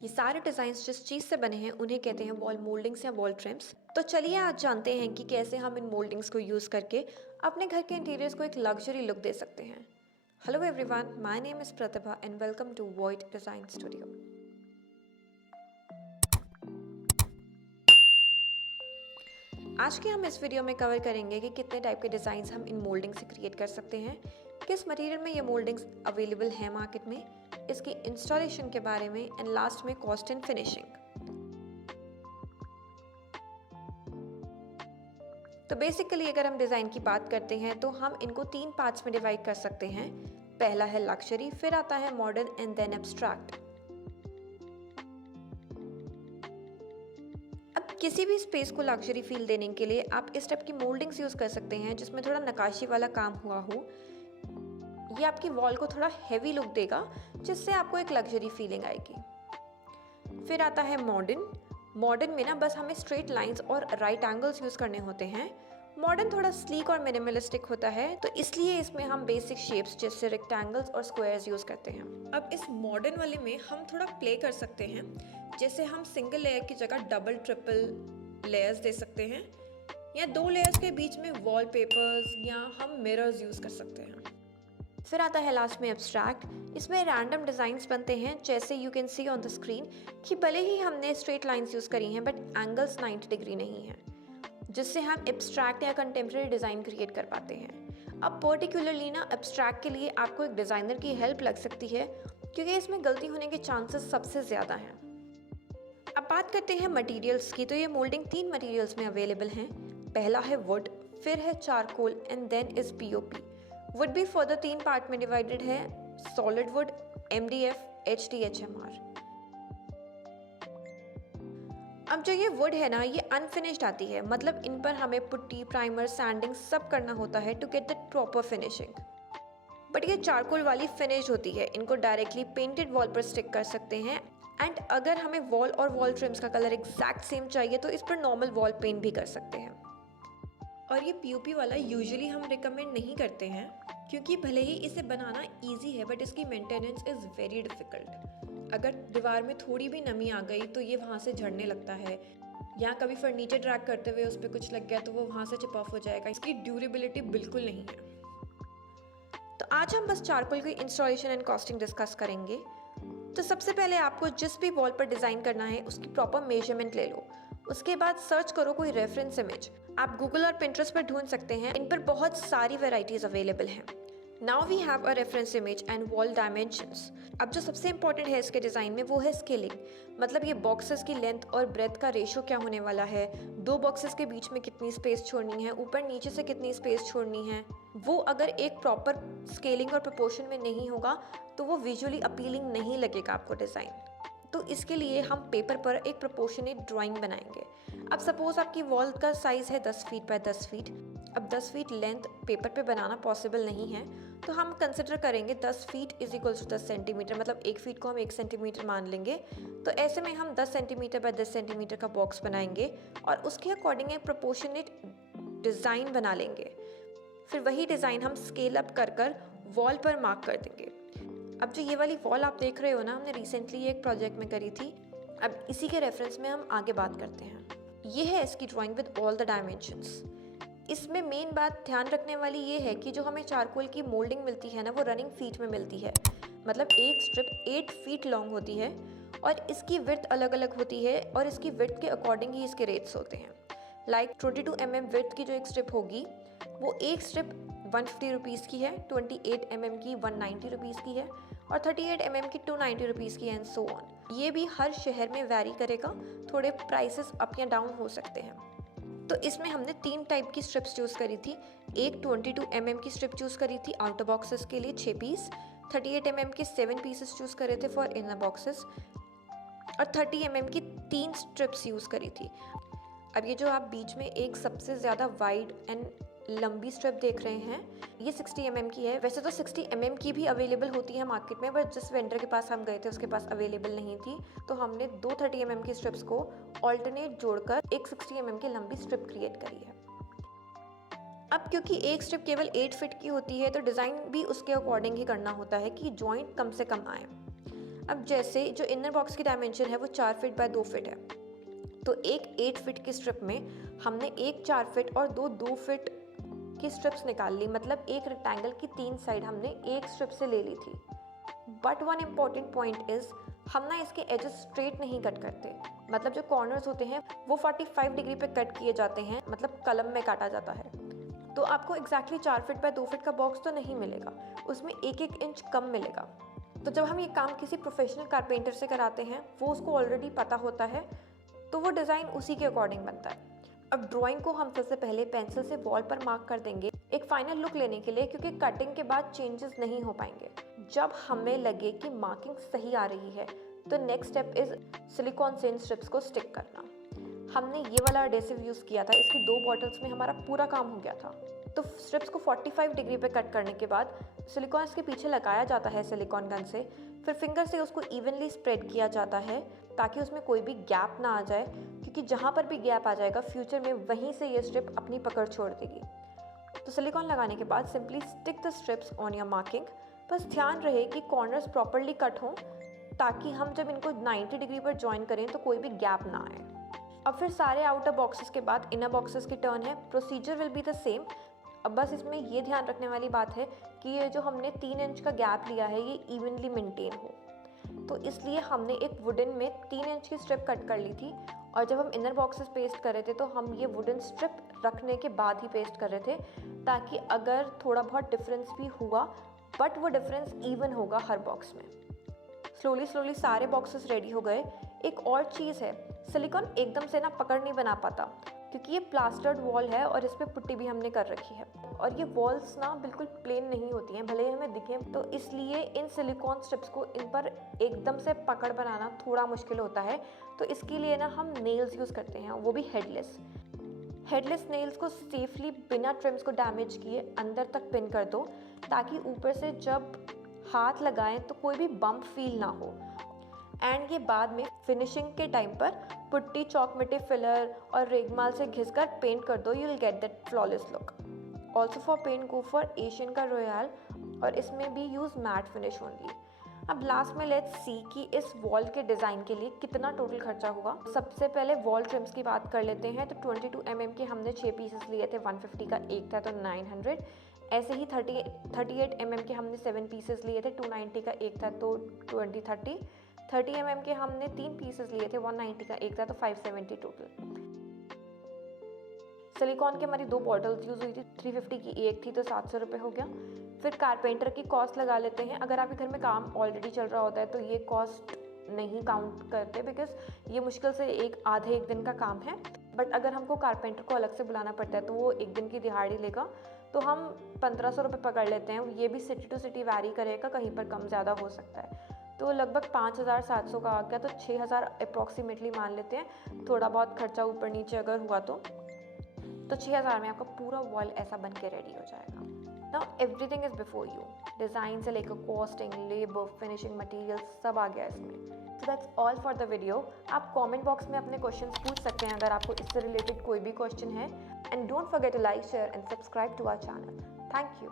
ये सारे डिज़ाइंस जिस चीज़ से बने हैं उन्हें कहते हैं वॉल मोल्डिंग्स या वॉल ट्रिम्स। तो चलिए आज जानते हैं कि कैसे हम इन मोल्डिंग्स को यूज़ करके अपने घर के इंटीरियर्स को एक लग्जरी लुक दे सकते हैं। Hello everyone, my name is Pratibha and welcome to void design studio. आज के हम इस वीडियो में कवर करेंगे कि कितने टाइप के डिज़ाइंस हम इन मोल्डिंग से क्रिएट कर सकते हैं, किस मटेरियल में ये मोल्डिंग्स अवेलेबल हैं मार्केट में, इसकी इंस्टॉलेशन के बारे में एंड लास्ट में कॉस्ट एंड फिनिशिंग। तो बेसिकली अगर हम डिज़ाइन की बात करते हैं तो हम इनको 3 पार्ट्स में डिवाइड कर सकते हैं। पहला है लग्जरी, फिर आता है मॉडर्न एंड देन एब्स्ट्रैक्ट। अब किसी भी स्पेस को लग्जरी फील देने के लिए आप इस टाइप की मोल्डिंग्स यूज़ कर सकते हैं जिसमें थोड़ा नक्काशी वाला काम हुआ हो। ये आपकी वॉल को थोड़ा हैवी लुक देगा जिससे आपको एक लग्जरी फीलिंग आएगी। फिर आता है मॉडर्न। मॉडर्न में ना बस हमें स्ट्रेट लाइंस और राइट एंगल्स यूज़ करने होते हैं। मॉडर्न थोड़ा स्लीक और मिनिमलिस्टिक होता है, तो इसलिए इसमें हम बेसिक शेप्स जैसे रेक्टेंगल्स और स्क्वायर्स यूज़ करते हैं। अब इस मॉडर्न वाले में हम थोड़ा प्ले कर सकते हैं, जैसे हम सिंगल लेयर की जगह डबल ट्रिपल लेयर्स दे सकते हैं, या 2 लेयर्स के बीच में वॉलपेपर्स या हम मिरर्स यूज़ कर सकते हैं। फिर आता है लास्ट में एब्स्ट्रैक्ट। इसमें रैंडम डिज़ाइंस बनते हैं, जैसे you can see on the screen कि भले ही हमने स्ट्रेट लाइंस यूज़ करी हैं बट एंगल्स 90 डिग्री नहीं हैं, जिससे हम एब्स्ट्रैक्ट या कंटेम्प्रेरी डिज़ाइन क्रिएट कर पाते हैं। अब पर्टिकुलरली ना एब्स्ट्रैक्ट के लिए आपको एक डिज़ाइनर की हेल्प लग सकती है, क्योंकि इसमें गलती होने के चांसेस सबसे ज़्यादा हैं। अब बात करते हैं मटेरियल्स की, तो ये मोल्डिंग 3 मटेरियल्स में अवेलेबल हैं। पहला है वुड, फिर है charcoal and then is POP. Wood भी फर्दर 3 पार्ट में डिवाइडेड है, सॉलिड वुड, एमडीएफ, एचडीएचएमआर। अब जो ये वुड है ना, ये अनफिनिश्ड आती है, मतलब इन पर हमें पुट्टी, प्राइमर, सैंडिंग सब करना होता है to get the proper finishing. But ये चारकोल वाली फिनिश होती है, इनको डायरेक्टली पेंटेड वॉल पर स्टिक कर सकते हैं। एंड अगर हमें वॉल और वॉल ट्रिम्स का कलर एग्जैक्ट सेम चाहिए तो इस पर नॉर्मल वॉल पेंट भी कर सकते हैं। और ये पीओपी वाला यूजुअली हम रिकमेंड नहीं करते हैं, क्योंकि भले ही इसे बनाना इजी है बट इसकी मेंटेनेंस इज़ वेरी डिफ़िकल्ट। अगर दीवार में थोड़ी भी नमी आ गई तो ये वहाँ से झड़ने लगता है, या कभी फर्नीचर ड्रैग करते हुए उस पर कुछ लग गया तो वो वहाँ से चिप ऑफ हो जाएगा। इसकी ड्यूरेबिलिटी बिल्कुल नहीं है। तो आज हम बस चारकोल की इंस्टॉलेशन एंड कॉस्टिंग डिस्कस करेंगे। तो सबसे पहले आपको जिस भी वॉल पर डिज़ाइन करना है उसकी प्रॉपर मेजरमेंट ले लो। उसके बाद सर्च करो कोई रेफरेंस इमेज। आप गूगल और पिंटरेस्ट पर ढूंढ सकते हैं, इन पर बहुत सारी वेराइटीज़ अवेलेबल हैं। Now we have a reference image and wall dimensions. अब जो सबसे इंपॉर्टेंट है इसके डिज़ाइन में वो है स्केलिंग, मतलब ये बॉक्सेस की लेंथ और ब्रेथ का रेशो क्या होने वाला है, 2 बॉक्सेस के बीच में कितनी स्पेस छोड़नी है, ऊपर नीचे से कितनी स्पेस छोड़नी है। वो अगर एक प्रॉपर स्केलिंग और प्रपोर्शन में नहीं होगा तो वो विजुअली अपीलिंग नहीं लगेगा आपको डिज़ाइन। तो इसके लिए हम पेपर पर एक प्रोपोर्शनेट ड्राइंग बनाएंगे। अब सपोज आपकी वॉल का साइज़ है 10 फीट बाय 10 फीट। अब 10 फीट लेंथ पेपर पे बनाना पॉसिबल नहीं है, तो हम कंसिडर करेंगे 10 feet is equals to 10 centimetre, मतलब 1 फीट को हम 1 सेंटीमीटर मान लेंगे। तो ऐसे में हम 10 सेंटीमीटर बाय 10 सेंटीमीटर का बॉक्स बनाएंगे और उसके अकॉर्डिंग एक प्रोपोर्शनेट डिज़ाइन बना लेंगे। फिर वही डिज़ाइन हम स्केल अप कर कर वॉल पर मार्क कर देंगे। अब जो ये वाली वॉल आप देख रहे हो ना, हमने रिसेंटली एक प्रोजेक्ट में करी थी। अब इसी के रेफरेंस में हम आगे बात करते हैं। ये है इसकी drawing with all the dimensions. इसमें मेन बात ध्यान रखने वाली ये है कि जो हमें चारकोल की मोल्डिंग मिलती है ना, वो रनिंग फीट में मिलती है, मतलब एक स्ट्रिप 8 फीट लॉन्ग होती है और इसकी विड्थ अलग अलग होती है और इसकी विड्थ के अकॉर्डिंग ही इसके रेट्स होते हैं। लाइक 22 mm विड्थ की जो एक स्ट्रिप होगी वो एक स्ट्रिप 150 रुपीज़ की है, 28 mm की 190 रुपीज़ की है और 38 mm की 290 रुपीज़ की एंड सो ऑन। ये भी हर शहर में वैरी करेगा, थोड़े प्राइसेस अप या डाउन हो सकते हैं। तो इसमें हमने 3 टाइप की स्ट्रिप्स चूज़ करी थी। एक 22 mm की स्ट्रिप चूज़ करी थी आउटर बॉक्सेस के लिए 6 पीस, 38 mm के 7 पीसेस चूज़ करे थे फॉर इनर बॉक्सेस और 30 mm की 3 स्ट्रिप्स यूज़ करी थी। अब ये जो आप बीच में एक सबसे ज़्यादा वाइड एंड लंबी स्ट्रिप देख रहे हैं, ये 60 mm की है। वैसे तो 60 mm की भी अवेलेबल होती है मार्केट में, बट जिस वेंडर के पास हम गए थे उसके पास अवेलेबल नहीं थी, तो हमने 2 30 mm की स्ट्रिप्स को ऑल्टरनेट जोड़कर एक 60 mm की लंबी स्ट्रिप क्रिएट करी है। अब क्योंकि एक स्ट्रिप केवल 8 फीट की होती है तो डिज़ाइन भी उसके अकॉर्डिंग ही करना होता है कि जॉइंट कम से कम आए। अब जैसे जो इनर बॉक्स की डायमेंशन है वो 4 फीट बाय 2 फीट है, तो एक 8 फीट की स्ट्रिप में हमने एक 4 फीट और 2 फीट की स्ट्रिप्स निकाल ली, मतलब एक रेक्टेंगल की 3 साइड हमने एक स्ट्रिप से ले ली थी। But one important point is हम ना इसके एजेस स्ट्रेट नहीं कट करते, मतलब जो कॉर्नर्स होते हैं वो 45 डिग्री पे कट किए जाते हैं, मतलब कलम में काटा जाता है। तो आपको एग्जैक्टली 4 फीट बाय 2 फीट का बॉक्स तो नहीं मिलेगा, उसमें 1-1 इंच कम मिलेगा। तो जब हम ये काम किसी प्रोफेशनल कारपेंटर से कराते हैं, वो उसको ऑलरेडी पता होता है, तो वो डिज़ाइन उसी के अकॉर्डिंग बनता है। अब ड्राइंग को हम सबसे पहले पेंसिल से वॉल पर मार्क कर देंगे एक फाइनल लुक लेने के लिए, क्योंकि कटिंग के बाद चेंजेस नहीं हो पाएंगे। जब हमें लगे कि मार्किंग सही आ रही है, तो नेक्स्ट स्टेप इज सिलिकॉन से इन स्ट्रिप्स को स्टिक करना। हमने ये वाला एडेसिव यूज़ किया था, इसकी 2 बॉटल्स में हमारा पूरा काम हो गया था। तो स्ट्रिप्स को 45 डिग्री पे कट करने के बाद सिलिकॉन इसके पीछे लगाया जाता है सिलिकॉन गन से, फिर फिंगर से उसको इवनली स्प्रेड किया जाता है ताकि उसमें कोई भी गैप ना आ जाए, क्योंकि जहाँ पर भी गैप आ जाएगा फ्यूचर में वहीं से ये स्ट्रिप अपनी पकड़ छोड़ देगी। तो सिलिकॉन लगाने के बाद simply stick the strips on your marking. बस ध्यान रहे कि कॉर्नर्स प्रॉपरली कट हों, ताकि हम जब इनको 90 डिग्री पर ज्वाइन करें तो कोई भी गैप ना आए। अब फिर सारे आउटर बॉक्सेस के बाद इनर बॉक्सेस की टर्न है। Procedure will be the same. अब बस इसमें ये ध्यान रखने वाली बात है कि ये जो हमने 3 इंच का गैप लिया है ये इवनली मेंटेन हो, तो इसलिए हमने एक वुडन में 3 इंच की स्ट्रिप कट कर ली थी, और जब हम इनर बॉक्सेस पेस्ट कर रहे थे तो हम ये वुडन स्ट्रिप रखने के बाद ही पेस्ट कर रहे थे, ताकि अगर थोड़ा बहुत डिफरेंस भी हुआ बट वो डिफरेंस इवन होगा हर बॉक्स में। स्लोली सारे बॉक्सेस रेडी हो गए। एक और चीज़ है, सिलिकॉन एकदम से ना पकड़ नहीं बना पाता, क्योंकि ये प्लास्टर्ड वॉल है और इस पर पुट्टी भी हमने कर रखी है, और ये वॉल्स ना बिल्कुल प्लेन नहीं होती हैं, भले ही हमें दिखें। तो इसलिए इन सिलिकॉन स्ट्रिप्स को इन पर एकदम से पकड़ बनाना थोड़ा मुश्किल होता है। तो इसके लिए ना हम नेल्स यूज़ करते हैं, वो भी हेडलेस नेल्स को सेफली बिना ट्रिम्स को डैमेज किए अंदर तक पिन कर दो, ताकि ऊपर से जब हाथ लगाएं तो कोई भी बम्प फील ना हो। एंड ये बाद में फिनिशिंग के टाइम पर पुट्टी, चॉक मिट्टी, फिलर और रेगमाल से घिसकर पेंट कर दो, you will get that flawless look. Also for paint go for Asian का रॉयल, और इसमें भी यूज़ मैट फिनिश ओनली। अब लास्ट में लेट्स सी कि इस वॉल के डिज़ाइन के लिए कितना टोटल खर्चा हुआ। सबसे पहले वॉल ट्रिम्स की बात कर लेते हैं। तो 22 mm के हमने 6 पीसेस लिए थे, 150 का एक था तो 900। ऐसे ही 38 mm के हमने 7 पीसेस लिए थे, 290 का एक था तो 30 mm के हमने 3 पीसेस लिए थे, 190 का एक था तो 570 टोटल। सिलिकॉन की हमारी 2 बॉटल्स यूज़ हुई थी, 350 की एक थी तो 700 रुपये हो गया। फिर कारपेंटर की कॉस्ट लगा लेते हैं। अगर आपके घर में काम ऑलरेडी चल रहा होता है तो ये कॉस्ट नहीं काउंट करते, बिकॉज ये मुश्किल से एक दिन का काम है। बट अगर हमको कारपेंटर को अलग से बुलाना पड़ता है तो वो एक दिन की दिहाड़ी लेगा, तो हम 1500 रुपये पकड़ लेते हैं। ये भी सिटी टू सिटी वैरी करेगा, कहीं पर कम ज़्यादा हो सकता है। तो लगभग 5700 का आ गया, तो 6000 अप्रॉक्सीमेटली मान लेते हैं, थोड़ा बहुत खर्चा ऊपर नीचे अगर हुआ तो 6000 में आपका पूरा वॉल ऐसा बन के रेडी हो जाएगा। Now everything is before you, design से लेकर कॉस्टिंग, लेबर, फिनिशिंग, मटेरियल सब आ गया इसमें। So that's all for the video. आप कमेंट बॉक्स में अपने क्वेश्चंस पूछ सकते हैं अगर आपको इससे रिलेटेड कोई भी क्वेश्चन है। And don't forget to like, share and subscribe to our channel. Thank you.